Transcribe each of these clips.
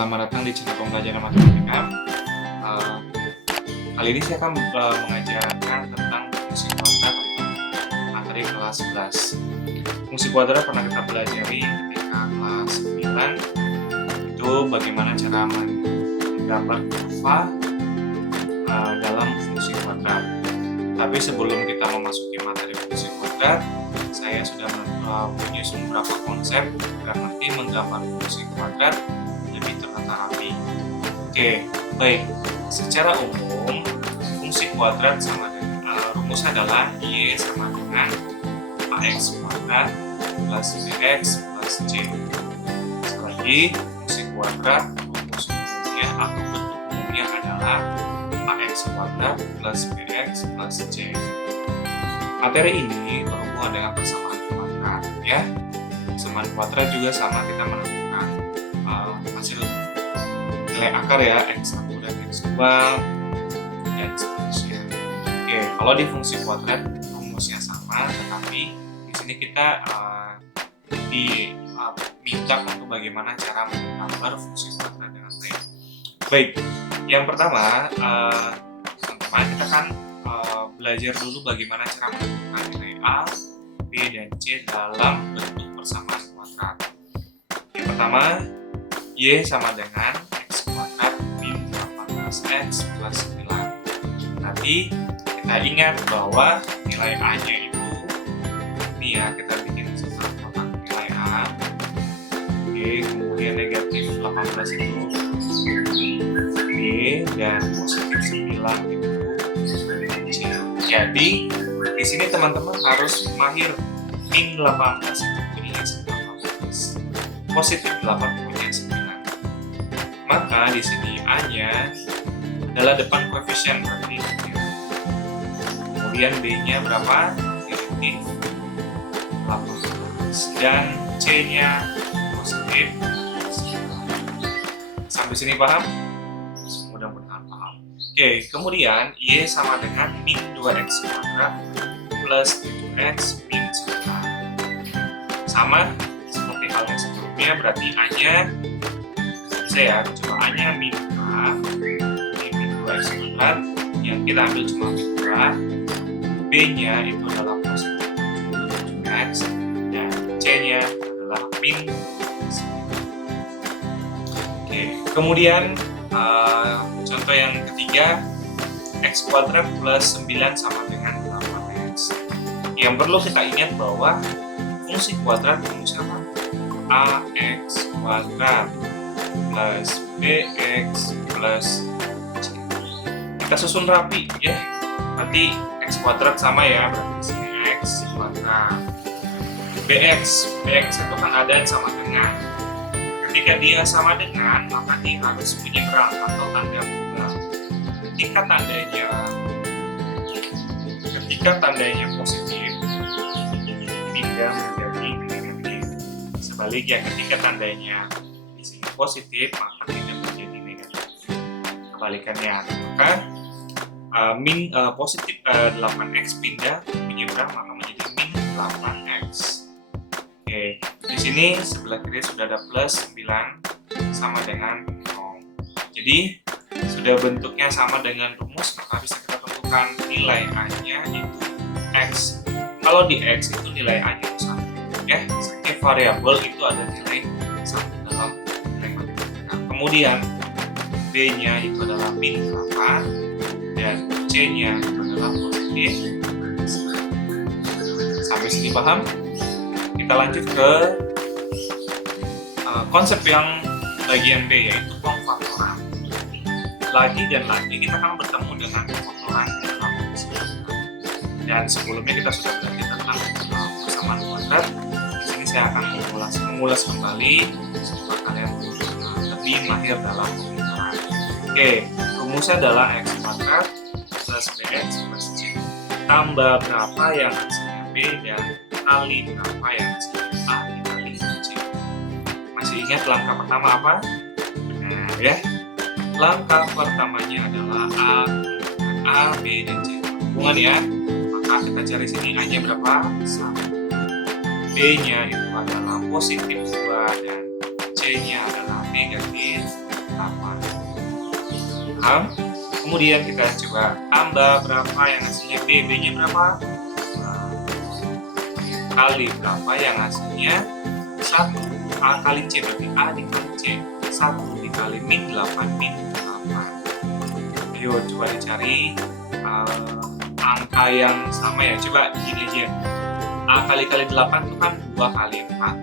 selamat datang di channel pembelajaran matematika. Kali ini saya akan mengajarkan tentang fungsi kuadrat untuk materi kelas 11. Fungsi kuadrat pernah kita pelajari ketika kelas 9. Itu bagaimana cara menggambar kurva dalam fungsi kuadrat. Tapi sebelum kita memasuki materi fungsi kuadrat, saya sudah menyusun beberapa konsep agar nanti menggambar fungsi kuadrat lebih tertata rapi. Oke, baik. Secara umum, fungsi kuadrat sama dengan rumusnya adalah y sama dengan ax kuadrat plus bx plus c. Sekali lagi, fungsi kuadrat rumus umumnya atau bentuk umumnya adalah ax kuadrat plus bx plus c. Materi ini berhubungan dengan persamaan kuadrat, ya. Persamaan kuadrat juga sama kita menentukan hasil nilai akar ya, x1 dan x2 dan seterusnya. Oke, kalau di fungsi kuadrat rumusnya sama, tetapi di sini kita diminta untuk bagaimana cara menggambar fungsi kuadrat dengan baik. Baik, yang pertama teman-teman kita akan belajar dulu bagaimana cara menentukan nilai A, B, dan C dalam bentuk persamaan kuadrat. Yang pertama, Y sama dengan X kuadrat min 18X plus 9. Nanti kita ingat bahwa nilai A-nya itu, ini ya, kita bikin sesuatu kotak nilai A. Oke, kemudian negatif 18 itu B, dan positif 9 itu C. Jadi, di sini teman-teman harus mahir min 18 itu punya 18, positif 8 punya 9. Maka di sini A-nya adalah depan koefisien berarti. Kemudian B-nya berapa? Negatif 18 dan C-nya positif 9. Sampai sini paham? Mudah-mudahan paham. Oke, kemudian Y sama dengan min 2X kuadrat plus 7X min 9. Sama seperti hal yang sebelumnya, berarti A-nya bisa ya, coba A-nya min 2, ini min 2X kuadrat, yang kita ambil cuma min 2, B-nya itu adalah positif 7X, dan C-nya adalah min 9. Oke, kemudian contoh yang ketiga, X kuadrat plus 9 sama dengan 8X. Yang perlu kita ingat bahwa fungsi kuadrat rumusnya apa? AX kuadrat plus BX plus C. Kita susun rapi ya. Nanti X kuadrat sama ya, berarti di sini X kuadrat. BX itu kan ada yang sama dengan. Ketika dia sama dengan, maka dia harus menyeberang atau tanda berubah. Ketika tandanya positif, pindah menjadi negatif. Sebaliknya, ketika tandanya di sini positif, maka pindah menjadi negatif. Kebalikannya, maka positif 8x pindah menyeberang maka menjadi min 8x. Oke, di sini sebelah kiri sudah ada plus 9 sama dengan 0. Jadi sudah bentuknya sama dengan rumus, maka bisa kita tentukan nilai A-nya itu X. Kalau di X itu nilai A-nya itu 1. Ya, setiap variabel itu ada nilai 1 dalam nilai matematika. Kemudian B-nya itu adalah min 8 dan C-nya itu adalah positif 9. Sampai sini paham? Kita lanjut ke konsep yang bagian B, yaitu pemfaktoran. Lagi dan lagi kita akan bertemu dengan pemfaktoran dalam fungsi kuadrat. Dan sebelumnya kita sudah belajar tentang persamaan kuadrat. Di sini saya akan mengulas kembali supaya kalian lebih mahir dalam pemfaktoran. Oke, rumusnya adalah X kuadrat plus BX plus C. Tambah berapa yang hasilnya B dan kali berapa yang hasilnya A dikali C. Masih ingat langkah pertama apa? Nah ya, langkah pertamanya adalah A, B, dan C. Hubungan ya, maka kita cari sini A-nya berapa? 1. B-nya itu adalah positif 2 dan C-nya adalah negatif Paham? Kemudian kita coba tambah berapa yang hasilnya B. B-nya berapa? Kali berapa yang hasilnya 1. A kali C, berarti A dikali C. 1 dikali min 8 min 8. Ayo coba dicari angka yang sama ya. Coba gini aja. A kali 8 itu kan 2 kali 4.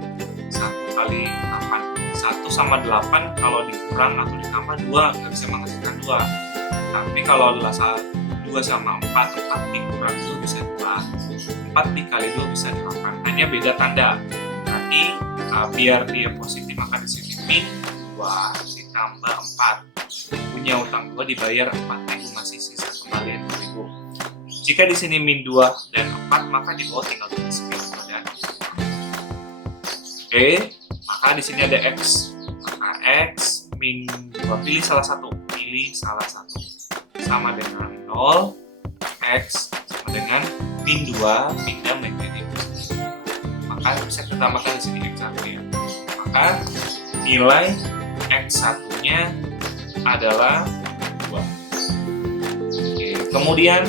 1 kali 8. 1 sama 8 kalau dikurang atau ditambah 2 nggak bisa menghasilkan 2. Tapi kalau adalah 2 sama 4, 4 dikurang 2 bisa 2. 4 dikali 2 bisa 8. Hanya beda tanda. Berarti biar dia positif maka di sini min 2 ditambah 4. Punya utang 2 dibayar 4.000, masih sisa kembalian 2.000. Jika di sini min 2 dan 4 maka di bawah tinggal tulis min 2 dan 4. Oke, maka di sini ada X. Maka X min 2 pilih salah satu. Sama dengan 0. X sama dengan min 2 pindah menjadi positif. Maka bisa kita tambahkan di sini X1 ya. Maka nilai X1-nya adalah 2. Oke, kemudian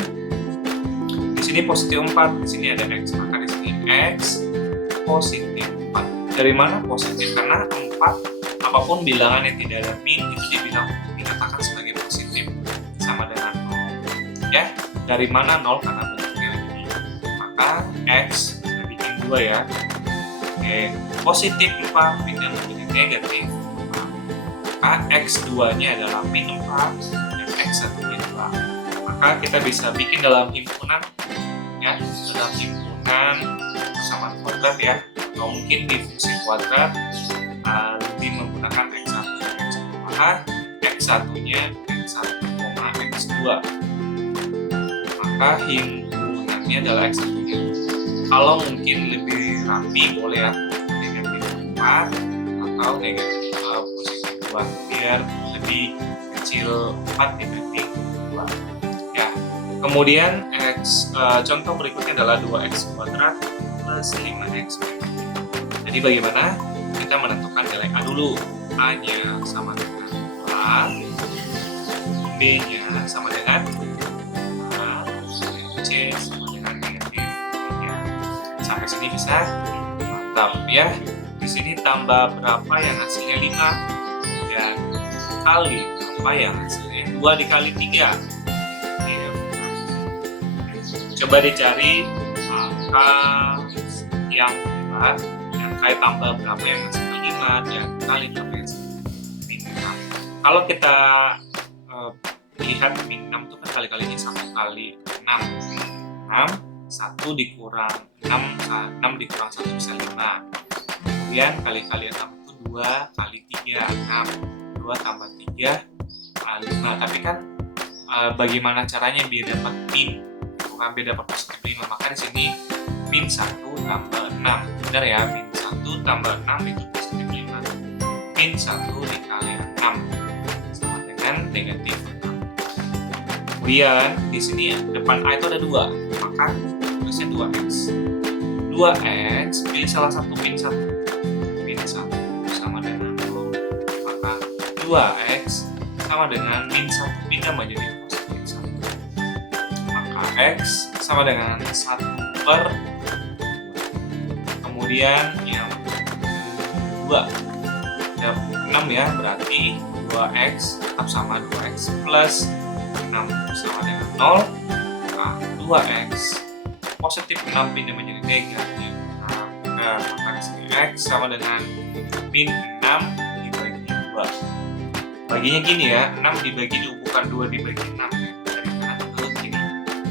di sini positif 4, di sini ada X, maka di sini X positif 4. Dari mana positif? Karena 4 apapun bilangan yang tidak ada min itu dikatakan sebagai positif, sama dengan 0. Ya, dari mana 0? Karena bentuknya ini. Maka X kita bikin 2 ya. Oke, positif 4 pindah menjadi negatif 4. Maka X2-nya adalah min 4 dan X1-nya 2. Maka kita bisa bikin dalam himpunan ya, dalam himpunan persamaan kuadrat ya, atau mungkin di fungsi kuadrat lebih menggunakan X1 dan X2. Maka X1-nya X1, X2. Maka himpunannya adalah X1-nya. Kalau mungkin lebih rapi boleh ya, negatif 4 atau negatif positif 2 biar lebih kecil 4 dibanding 2 ya. Kemudian contoh berikutnya adalah 2x kuadrat plus 5x. Jadi bagaimana? Kita menentukan nilai A dulu. A-nya sama dengan 2, B-nya sama dengan 2, C sama dengan negatif 3. Sampai sini bisa? Mantap ya. Di sini tambah berapa yang hasilnya 5 dan kali berapa yang hasilnya 2 dikali 3. Coba dicari angka yang benar, angka tambah berapa yang hasilnya 5 dan kali berapa yang hasilnya 6. Kalau kita lihat min 6 itu kan kali-kalinya 1 kali 6. 1 dikurang 6 dikurang 1 bisa 5. Kemudian kali 6 itu 2 kali 3, 6. 2 tambah 3, 5. Tapi kan bagaimana caranya biar dapat min? Bukan biar dapat positif 5. Maka di sini min 1 tambah 6. Benar ya, min 1 tambah 6 itu positif 5. Min 1 dikali 6 sama dengan negatif 6. Kemudian di sini depan A itu ada 2, maka tulisnya 2x. 2x pilih salah satu min 1. Min 1 sama dengan 0. Maka 2x sama dengan min 1 pindah menjadi positif 1. Maka x sama dengan 1 per 2. Kemudian yang kedua ada 6 ya, berarti 2x tetap sama 2x plus 6 sama dengan 0. Nah, 2x positif 6 pindah menjadi negatif 6. Nah, maka di sini x sama dengan min 6 dibagi 2. Baginya gini ya, 6 dibagi 2 bukan 2 dibagi 6 ya, dari kanan ke kiri.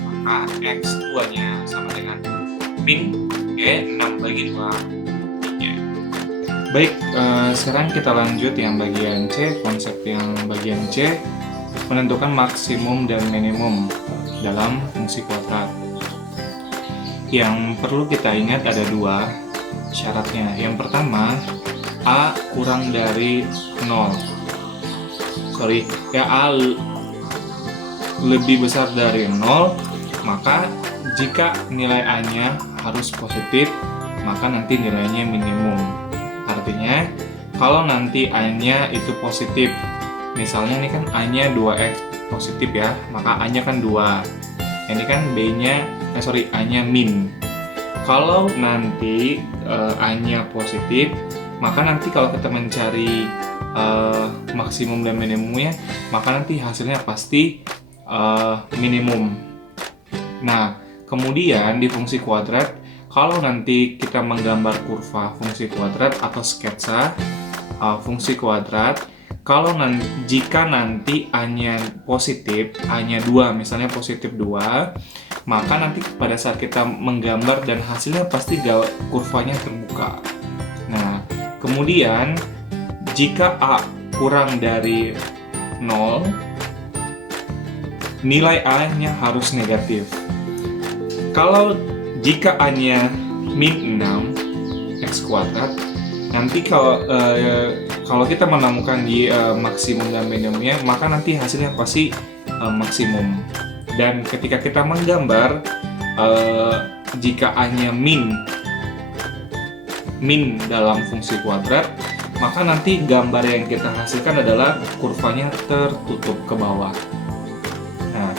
Maka x2 nya sama dengan min 6 bagi 2 3. Baik, sekarang kita lanjut yang bagian C. Konsep yang bagian C menentukan maksimum dan minimum dalam fungsi kuadrat. Yang perlu kita ingat ada 2 syaratnya. Yang pertama, A kurang dari 0. A lebih besar dari 0, maka jika nilai A-nya harus positif, maka nanti nilainya minimum. Artinya, kalau nanti A-nya itu positif, misalnya ini kan A-nya 2x, positif ya, maka A-nya kan 2. Ini kan A-nya min. Kalau nanti A-nya positif, maka nanti kalau kita mencari maksimum dan minimumnya, maka nanti hasilnya pasti minimum. Nah, kemudian di fungsi kuadrat, kalau nanti kita menggambar kurva fungsi kuadrat atau sketsa fungsi kuadrat, jika nanti A-nya positif, A-nya 2, misalnya positif 2, maka nanti pada saat kita menggambar dan hasilnya pasti kurvanya terbuka. Nah, kemudian jika A kurang dari 0, nilai A-nya harus negatif. Jika A-nya min 6 X kuadrat, nanti kalau kita menemukan di maksimum dan minimumnya, maka nanti hasilnya pasti maksimum. Dan ketika kita menggambar, jika A-nya min dalam fungsi kuadrat, maka nanti gambar yang kita hasilkan adalah kurvanya tertutup ke bawah. Nah,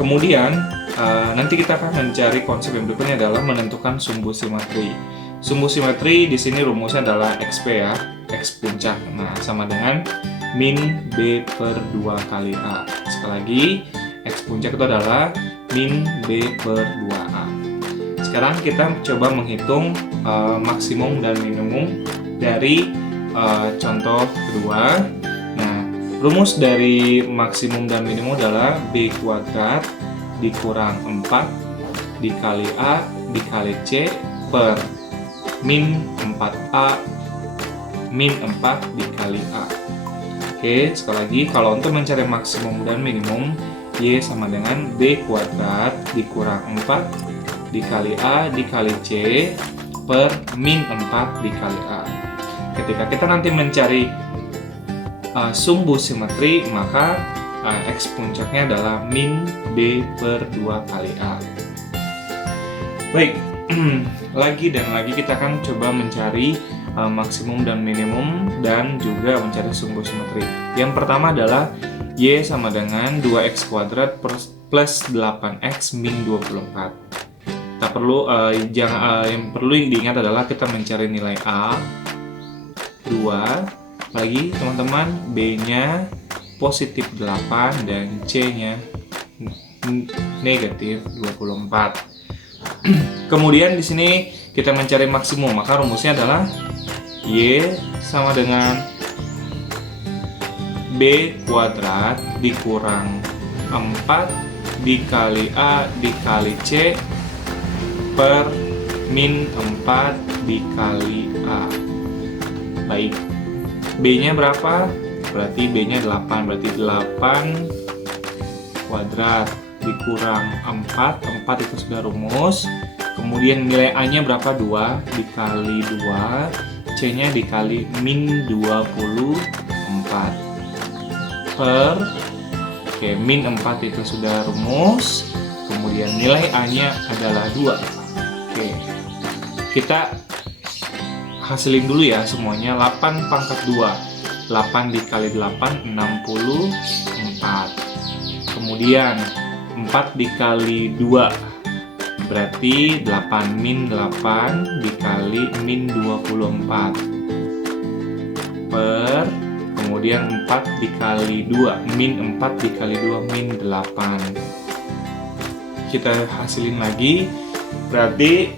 kemudian nanti kita akan mencari konsep yang berikutnya adalah menentukan sumbu simetri. Sumbu simetri di sini rumusnya adalah XP ya, X puncak. Nah, sama dengan min B per 2 kali A. Sekali lagi, X puncak itu adalah min B per 2A. Sekarang kita coba menghitung maksimum dan minimum dari contoh kedua. Nah, rumus dari maksimum dan minimum adalah B kuadrat dikurang 4 dikali A dikali C per min 4A min 4 dikali A. Oke, sekali lagi, kalau untuk mencari maksimum dan minimum, Y sama dengan B kuadrat dikurang 4 dikali A dikali C per min 4 dikali A. Ketika kita nanti mencari sumbu simetri, maka X puncaknya adalah min B per 2 kali A. Baik, lagi dan lagi kita akan coba mencari maksimum dan minimum dan juga mencari sumbu simetri. Yang pertama adalah Y sama dengan 2X kuadrat plus 8X min 24. Tak perlu, yang perlu diingat adalah kita mencari nilai A 2, lagi teman-teman, B-nya positif 8 dan C-nya negatif 24. Kemudian di sini kita mencari maksimum, maka rumusnya adalah Y sama dengan B kuadrat dikurang 4 dikali A dikali C per min 4 dikali A. Baik, B-nya berapa? Berarti B-nya 8, berarti 8 kuadrat dikurang 4 itu sudah rumus. Kemudian nilai A-nya berapa? 2 dikali 2, C-nya dikali min 24 per, oke, min 4 itu sudah rumus. Kemudian nilai A-nya adalah 2. Oke, kita hasilin dulu ya semuanya. 8 pangkat 2, 8 dikali 8, 64. Kemudian 4 dikali 2, berarti 8 min 8 dikali min 24 per, kemudian 4 dikali 2, min 4 dikali 2 min 8. Kita hasilin lagi, berarti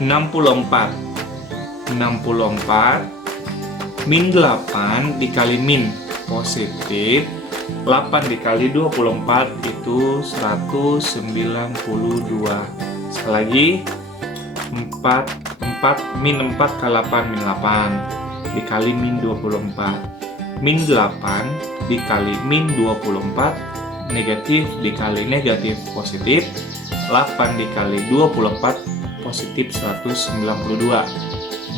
64 min 8 dikali min positif 8 dikali 24 itu 192. Sekali lagi, 4 min 4 kali 8 min 8 dikali min 24. Min 8 dikali min 24 negatif dikali negatif positif. 8 dikali 24 positif 192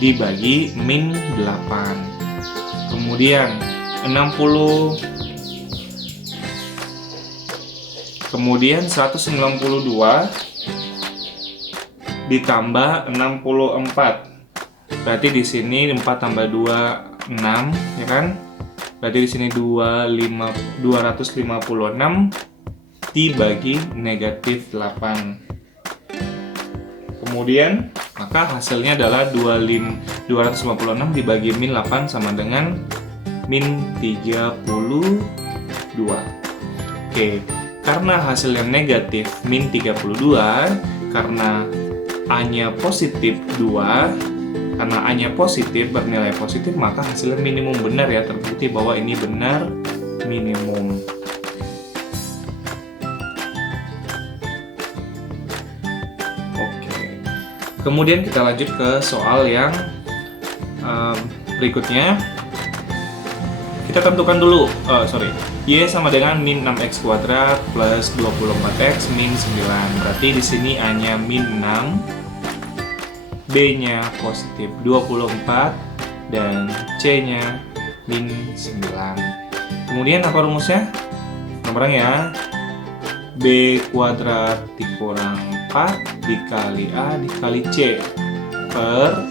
dibagi min 8. Kemudian 192 ditambah 64. Berarti di sini 4 tambah 2 6, ya kan? Berarti di sini 256 dibagi negatif 8. Kemudian maka hasilnya adalah 256 dibagi min 8 sama dengan min 32. Oke, karena hasilnya negatif min 32, karena A-nya positif 2, karena A-nya positif, bernilai positif, maka hasilnya minimum benar ya, terbukti bahwa ini benar minimum. Oke. Kemudian kita lanjut ke soal yang berikutnya. Kita tentukan dulu, Y sama dengan min 6x kuadrat plus 24x min 9. Berarti di sini A-nya min 6, B-nya positif 24, dan C-nya min 9. Kemudian apa rumusnya? Nomornya ya, B kuadrat dikurang 4 dikali A dikali C per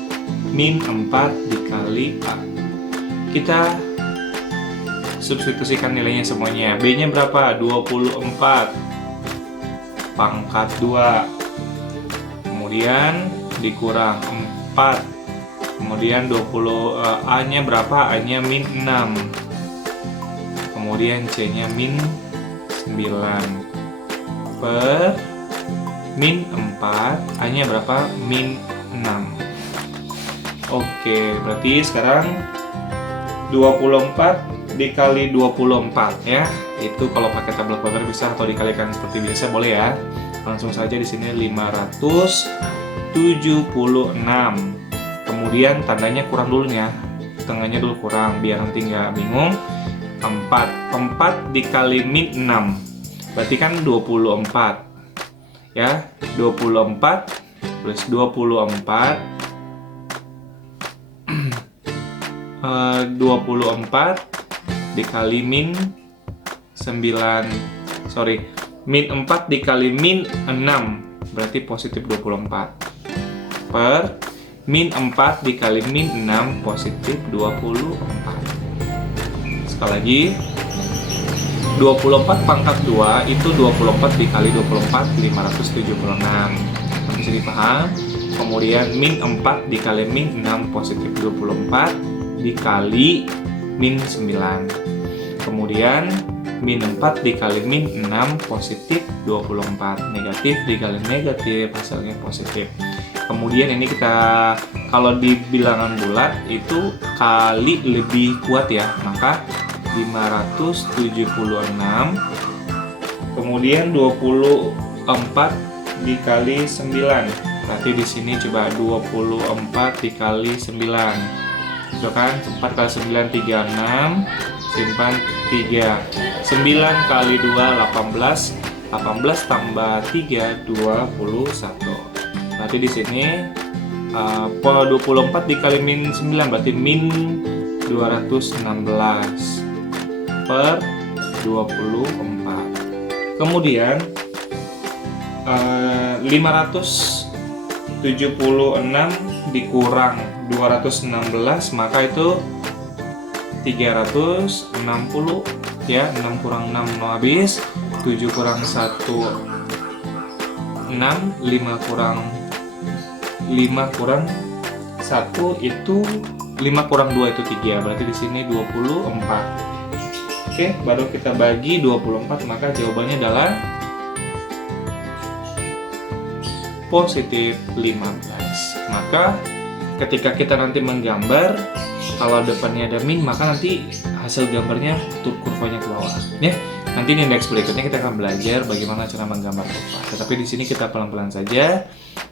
min 4 dikali A. Kita substitusikan nilainya semuanya. B-nya berapa? 24 pangkat 2. Kemudian dikurang 4. Kemudian A-nya berapa? A-nya min 6. Kemudian C-nya min 9 per min 4. A-nya berapa? Min 6. Oke, berarti sekarang 24 dikali 24 ya. Itu kalau pakai tabel pointer bisa, atau dikalikan seperti biasa boleh ya. Langsung saja di sini 576. Kemudian tandanya kurang dulu ya. Tengahnya dulu kurang biar nanti nggak bingung. 4 dikali min 6. Berarti kan 24. Ya, 24 plus 24 24 dikali min 4 dikali min 6 berarti positif 24 per min 4 dikali min 6 positif 24. Sekali lagi, 24 pangkat 2 itu 24 dikali 24 576. Bisa dipaham? Kemudian min 4 dikali min 6 positif 24 dikali min 9. Kemudian min 4 dikali min 6 positif 24. Negatif dikali negatif, hasilnya positif. Kemudian ini kita, kalau di bilangan bulat itu kali lebih kuat ya, maka 576. Kemudian 24 dikali 9. Berarti di sini coba 24 dikali 9. Itu kan 4 kali 9 36, simpan 3. 9 kali 2 18, 18 tambah 3 21. Berarti di sini 24 dikali min 9 berarti min 216 per 24. Kemudian 576 dikurang 216 maka itu 360 ya. 6 kurang 6 no habis, 7 kurang 1 6, 5 kurang 1 itu 5 kurang 2 itu 3, berarti di sini 24. Oke, baru kita bagi 24, maka jawabannya adalah positif 15. Maka ketika kita nanti menggambar, kalau depannya ada min, maka nanti hasil gambarnya tuh kurvanya ke bawah ya. Nanti di next berikutnya kita akan belajar bagaimana cara menggambar kurva. Tetapi di sini kita pelan-pelan saja.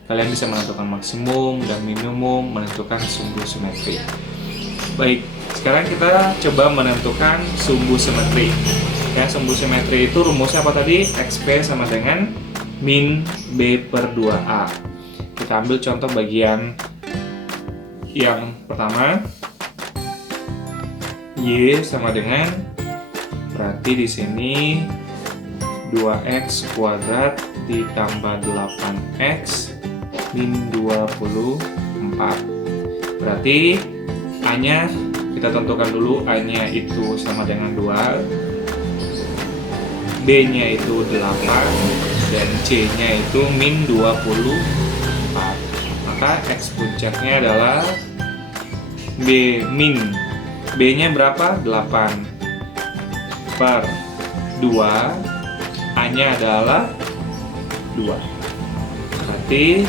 Kalian bisa menentukan maksimum dan minimum, menentukan sumbu simetri. Baik, sekarang kita coba menentukan sumbu simetri. Ya, sumbu simetri itu rumusnya apa tadi? XP sama dengan min B per 2A. Kita ambil contoh bagian yang pertama. Y sama dengan, berarti di sini 2x kuadrat ditambah 8x min 24. Berarti A-nya kita kita tentukan dulu A-nya itu sama dengan 2, B-nya itu 8, dan C-nya itu min 24. Maka X puncaknya adalah B min. B-nya berapa? 8 per 2, A-nya adalah 2. Berarti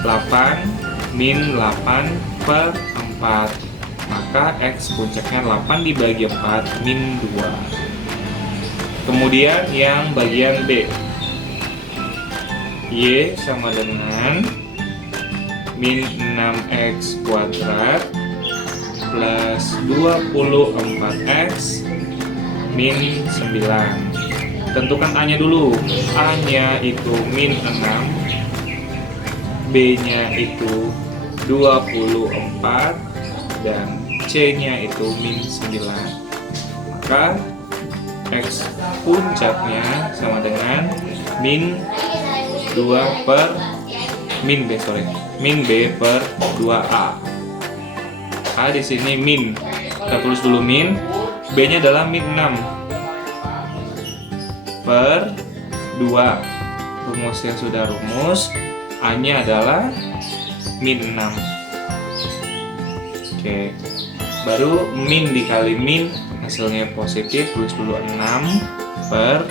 8 min 8 per 4. Maka X puncaknya 8 dibagi 4 min 2. Kemudian yang bagian B, Y sama dengan min 6X kuadrat plus 24X min 9. Tentukan A-nya dulu. A-nya itu min 6, B-nya itu 24, dan C-nya itu min 9. Maka X puncaknya sama dengan min 2 per min B per 2A. A di sini min. Kita tulis dulu min. B-nya adalah min 6 per 2. Rumus yang sudah rumus. A-nya adalah min 6. Oke. Baru min dikali min, hasilnya positif. Tulis dulu 6 per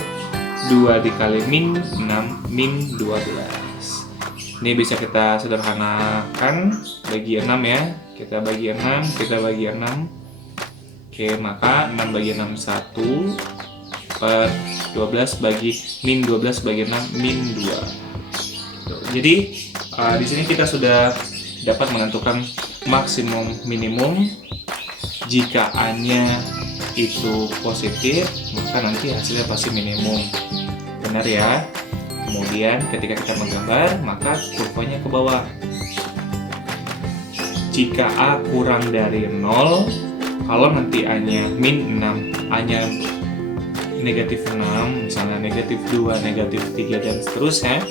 2 dikali min 6 min 12. Ini bisa kita sederhanakan, bagi 6 ya. Kita bagi 6, kita bagi 6. Oke, maka 6 bagi 6 1 per 12 bagi min 12 bagi 6 min 2. Jadi di sini kita sudah dapat menentukan maksimum minimum. Jika A-nya itu positif, maka nanti hasilnya pasti minimum. Benar ya? Kemudian ketika kita menggambar, maka kurvanya ke bawah. Jika A kurang dari 0, kalau nanti A-nya min 6, A-nya negatif 6, misalnya negatif 2, negatif 3, dan seterusnya,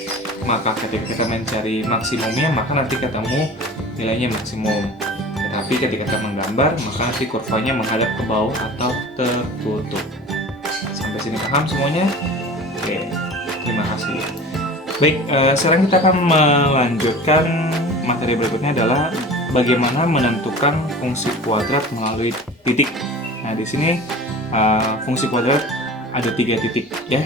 maka ketika kita mencari maksimumnya, maka nanti ketemu nilainya maksimum. Tetapi ketika kita menggambar, maka nanti kurvanya menghadap ke bawah atau tertutup. Sampai sini paham semuanya? Oke, terima kasih. Baik, sekarang kita akan melanjutkan materi berikutnya adalah bagaimana menentukan fungsi kuadrat melalui titik. Nah, di sini fungsi kuadrat ada 3 titik ya.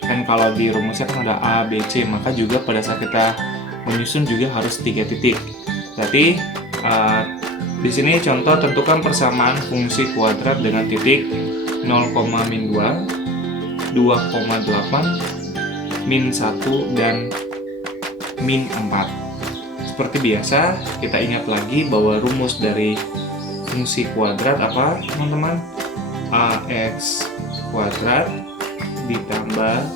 Kan kalau di rumusnya kan ada A, B, C, maka juga pada saat kita menyusun juga harus 3 titik. Berarti di sini contoh tentukan persamaan fungsi kuadrat dengan titik 0,-2, 2,8, min 1, dan min 4. Seperti biasa, kita ingat lagi bahwa rumus dari fungsi kuadrat apa, teman-teman? AX kuadrat ditambah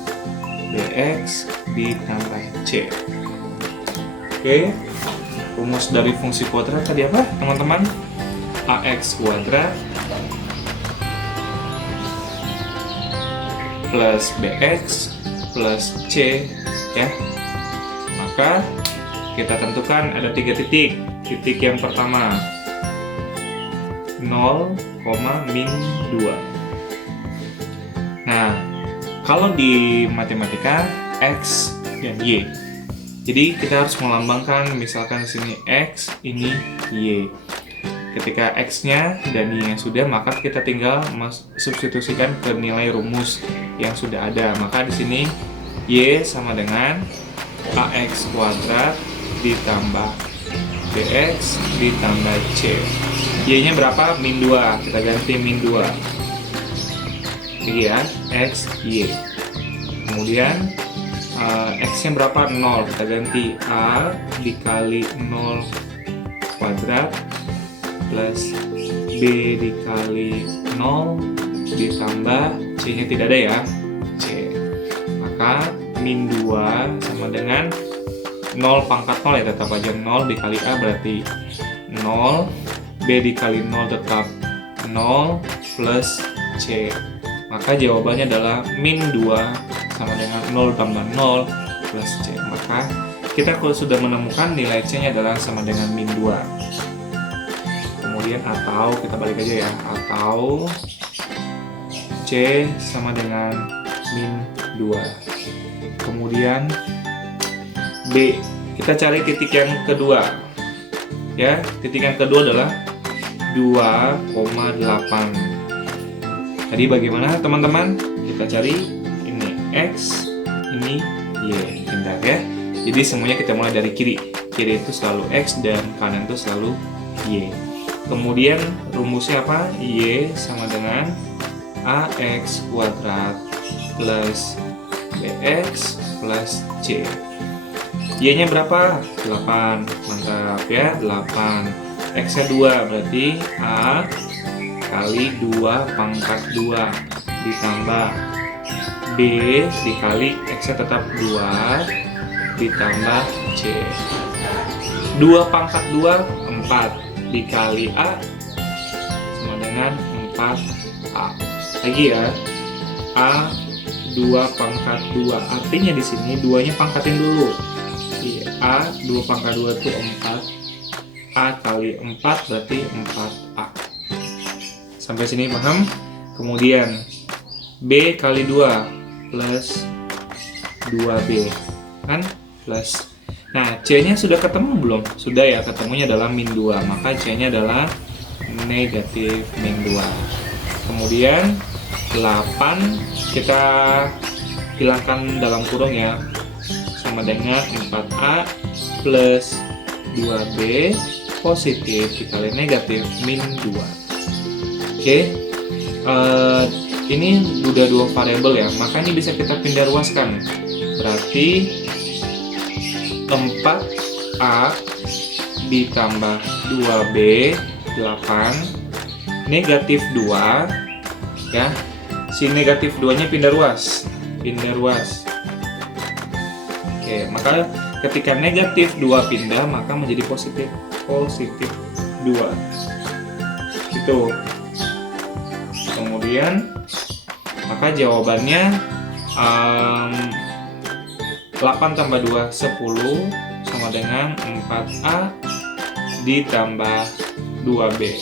BX ditambah C. Oke, rumus dari fungsi kuadrat tadi apa, teman-teman? AX kuadrat plus BX plus C ya. Maka kita tentukan ada 3 titik. Titik yang pertama 0,-2. Nah, kalau di matematika X dan Y. Jadi kita harus melambangkan, misalkan di sini X, ini Y. Ketika X-nya dan Y-nya sudah, maka kita tinggal substitusikan ke nilai rumus yang sudah ada. Maka di sini Y sama dengan AX kuadrat ditambah BX ditambah C. Y-nya berapa? Min 2. Kita ganti min 2. Ini ya, X, Y. Kemudian X-nya berapa? 0. Kita ganti A dikali 0 kuadrat plus B dikali 0 ditambah C-nya tidak ada ya, C. Maka min 2 sama dengan 0 pangkat 0 ya, tetap aja 0 dikali A berarti 0, B dikali 0 tetap 0 plus C. Maka jawabannya adalah min 2 sama dengan 0 tambah 0 plus C. Maka kita kalau sudah menemukan nilai C-nya adalah sama dengan min 2. kemudian atau kita balik aja ya, atau C sama dengan min 2. Kemudian B, kita cari titik yang kedua. Ya, titik yang kedua adalah 2,8. Tadi bagaimana teman-teman? Kita cari ini X, ini Y, pintar ya. Jadi semuanya kita mulai dari kiri. Kiri itu selalu X dan kanan itu selalu Y. Kemudian rumusnya apa? Y sama dengan AX kuadrat plus BX plus C. Y-nya berapa? 8. Mantap ya, 8. X-nya 2, berarti A kali 2 pangkat 2 ditambah B dikali X-nya tetap 2 ditambah C. 2 pangkat 2, 4 dikali A sama dengan 4A. Lagi ya, A 2 pangkat 2, artinya di sini 2-nya pangkatin dulu. A 2 pangkat 2 itu 4, A kali 4 berarti 4A. Sampai sini paham? Kemudian B kali 2 plus 2B, kan? Plus. Nah, C-nya sudah ketemu belum? Sudah ya, ketemunya adalah min 2, maka C-nya adalah negatif min 2. Kemudian 8 kita hilangkan dalam kurung ya, sama dengan 4A plus 2B positif dikali negatif min 2. Oke, ini udah 2 variabel ya, maka ini bisa kita pindah ruaskan. Berarti 4A ditambah 2B 8 negatif 2 ya. Si negatif 2-nya pindah ruas. Oke, maka ketika negatif 2 pindah, maka menjadi positif 2. Gitu. Kemudian, maka jawabannya 8 tambah 2, 10 sama dengan 4A ditambah 2B.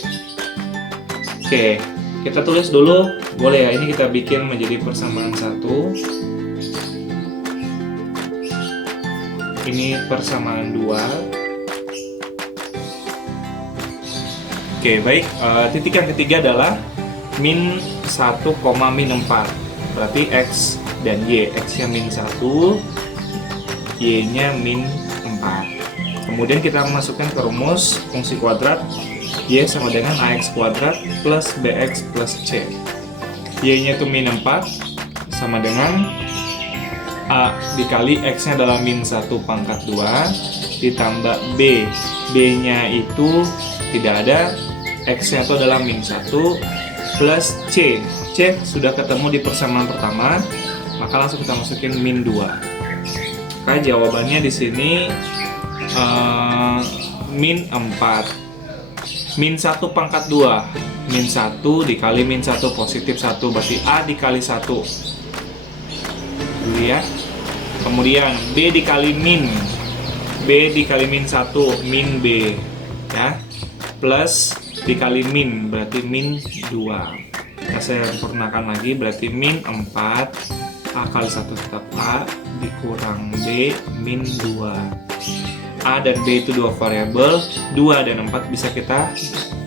Oke, kita tulis dulu, boleh ya, ini kita bikin menjadi persamaan 1. Ini persamaan 2. Oke, baik, titik yang ketiga adalah min 1, min 4. Berarti X dan Y, X-nya min 1, Y-nya min 4. Kemudian kita masukkan ke rumus fungsi kuadrat, Y sama dengan AX kuadrat plus BX plus C. Y-nya itu min 4 sama dengan A dikali X-nya adalah min 1 pangkat 2 ditambah B. B-nya itu tidak ada, X-nya itu adalah min 1 plus C. C sudah ketemu di persamaan pertama, maka langsung kita masukin min 2. Maka jawabannya di sini min 4. Min 1 pangkat 2, min 1 dikali min 1 positif 1, berarti A dikali 1 dulu ya. Kemudian B dikali min 1, min B ya, plus dikali min, berarti min 2. Nah, saya sempurnakan lagi, berarti min 4, A kali 1 tetap A, dikurang B, min 2. A dan B itu 2 variabel, 2 dan 4 bisa kita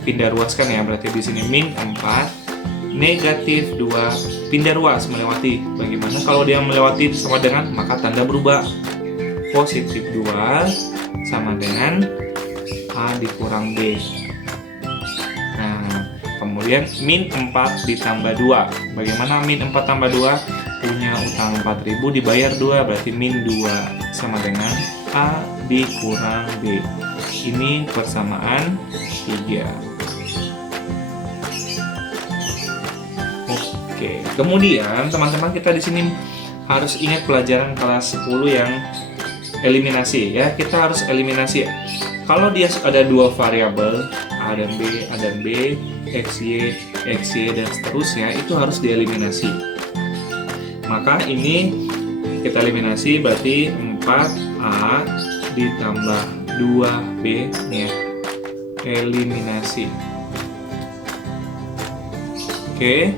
pindah ruaskan ya. Berarti di sini min 4 negatif 2 pindah ruas melewati. Bagaimana kalau dia melewati sama dengan, maka tanda berubah. Positif 2 sama dengan A dikurang B. Nah, kemudian min 4 ditambah 2. Bagaimana min 4 tambah 2? Punya utang 4.000 dibayar 2, berarti min 2 sama dengan A dikurang B. Ini persamaan 3. Oke, kemudian teman-teman kita di sini harus ingat pelajaran kelas 10 yang eliminasi ya. Kita harus eliminasi. Kalau dia ada 2 variabel A dan B, XY, dan seterusnya, itu harus dieliminasi. Maka ini kita eliminasi, berarti 4A ditambah 2B nya eliminasi. Oke.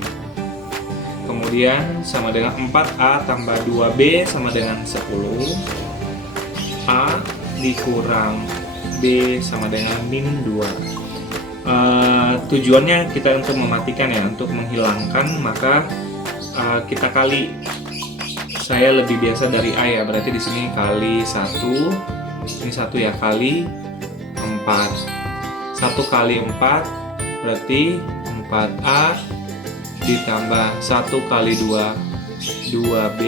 Kemudian sama dengan 4A tambah 2B sama dengan 10. A dikurang B sama dengan min 2. Tujuannya kita untuk mematikan ya, untuk menghilangkan, maka kita kali. Saya lebih biasa dari A ya, berarti di sini kali 1. Ini 1 ya, kali 4. 1 kali 4 berarti 4A ditambah 1 kali 2 2B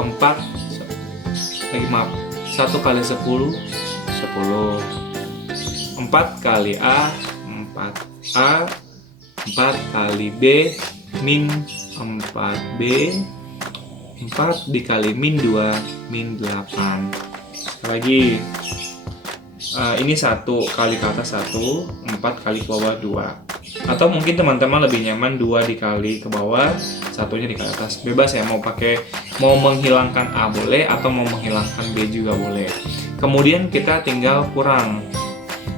4 maaf 1 kali 10 10 4 kali A 4A 4 kali B min 4B 4 dikali min 2 min 8. Lagi ini 1 kali ke atas 1, 4 kali ke bawah 2. Atau mungkin teman-teman lebih nyaman 2 dikali ke bawah, satunya dikali atas. Bebas ya, mau menghilangkan A boleh atau mau menghilangkan B juga boleh. Kemudian kita tinggal kurang.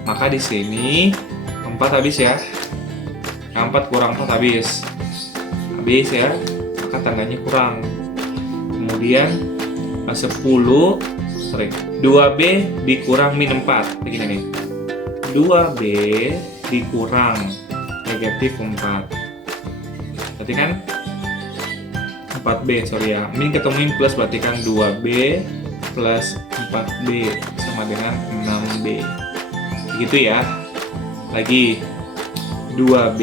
Maka di sini 4 habis ya. 4 kurang 4 habis. Habis ya. Maka tandanya kurang. Kemudian 2B dikurang min 4. Begini nih. 2B dikurang negatif 4. Berarti kan 4B, sorry ya. Min ketemu min plus, berarti kan 2B plus 4B sama dengan 6B. Begitu ya. Lagi 2B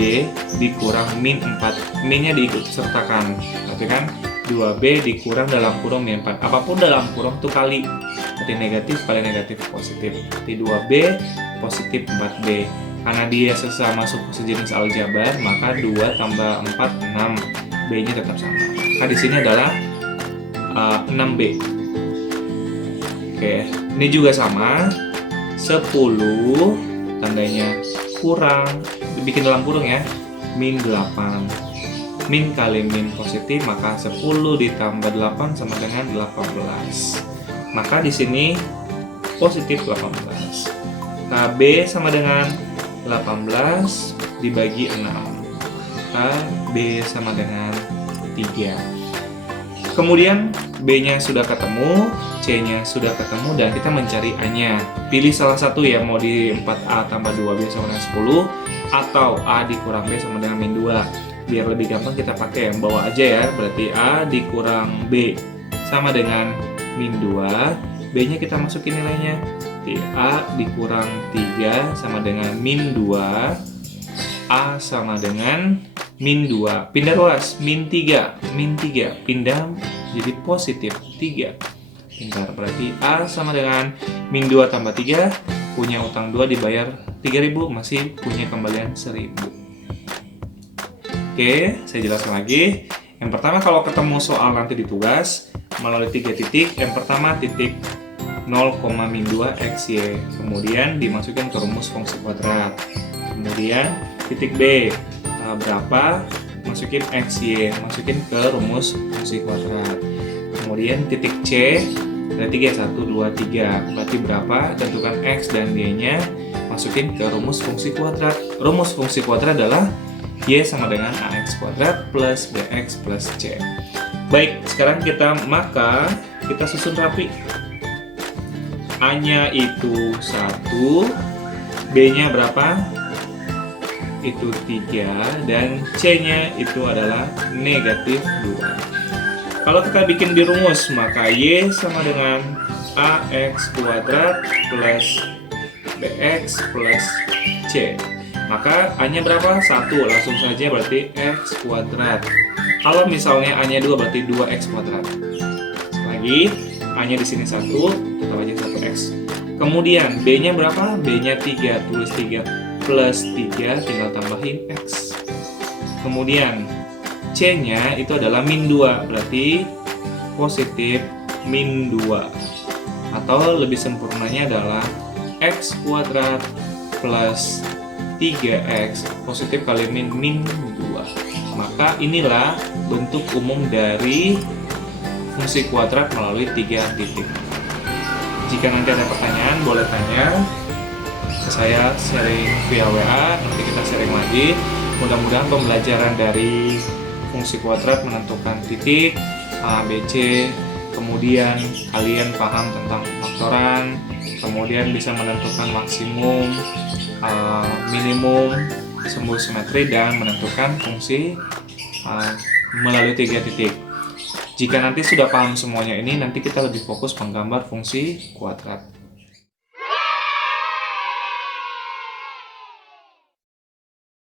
dikurang min 4. Minnya diikut sertakan. Berarti kan 2B dikurang dalam kurung min 4. Apapun dalam kurung itu kali. Berarti negatif kali negatif positif. Berarti 2B positif 4B. Karena dia sesama suku sejenis aljabar, maka 2 tambah 4 6. B-nya tetap sama. Maka di sini adalah 6B. Oke, ini juga sama. 10 tandanya kurang, dibikin dalam kurung ya. Min 8. Min kali min positif, maka 10 ditambah 8 sama dengan 18. Maka di sini positif 18. Nah, B sama dengan 18 dibagi 6. Maka B sama dengan 3. Kemudian B-nya sudah ketemu, C-nya sudah ketemu, dan kita mencari A-nya. Pilih salah satu ya, mau di 4A tambah 2B sama dengan 10, atau A dikurang B sama dengan min 2. Biar lebih gampang kita pakai yang bawah aja ya. Berarti A dikurang B sama dengan min 2. B-nya kita masukin nilainya. Berarti A dikurang 3 sama dengan min 2. A sama dengan min 2. Pindah ruas, min 3. Min 3. Pindah jadi positif 3. Pintar. Berarti A sama dengan min 2 tambah 3. Punya utang 2 dibayar 3.000. Masih punya kembalian 1.000. Oke, saya jelaskan lagi. Yang pertama, kalau ketemu soal nanti di tugas melalui 3 titik. Yang pertama titik 0,-2 XY. Kemudian dimasukkan ke rumus fungsi kuadrat. Kemudian titik B berapa? Masukin XY, masukin ke rumus fungsi kuadrat. Kemudian titik C ada 3, 1, 2, 3. Berarti berapa? Tentukan X dan Y-nya, masukin ke rumus fungsi kuadrat. Rumus fungsi kuadrat adalah Y sama dengan AX kuadrat plus BX plus C. Baik, sekarang kita susun rapi. A-nya itu 1, B-nya berapa? Itu 3, dan C-nya itu adalah negatif 2. Kalau kita bikin di rumus, maka Y sama dengan AX kuadrat plus BX plus C. Maka A-nya berapa? 1, langsung saja berarti X kuadrat. Kalau misalnya A-nya 2, berarti 2X kuadrat. Lagi, A-nya di sini 1, tetap aja 1X. Kemudian B-nya berapa? B-nya 3, tulis 3 plus 3, tinggal tambahin X. Kemudian C-nya itu adalah min 2, berarti positif min 2. Atau lebih sempurnanya adalah X kuadrat plus 3X positif kali min 2. Maka inilah bentuk umum dari fungsi kuadrat melalui 3 titik. Jika nanti ada pertanyaan, boleh tanya ke saya, sharing via WA, nanti kita sharing lagi. Mudah-mudahan pembelajaran dari fungsi kuadrat menentukan titik A, B, C, kemudian kalian paham tentang faktoran, kemudian bisa menentukan maksimum, minimum, sumbu simetri, dan menentukan fungsi melalui 3 titik. Jika nanti sudah paham semuanya ini, nanti kita lebih fokus menggambar fungsi kuadrat.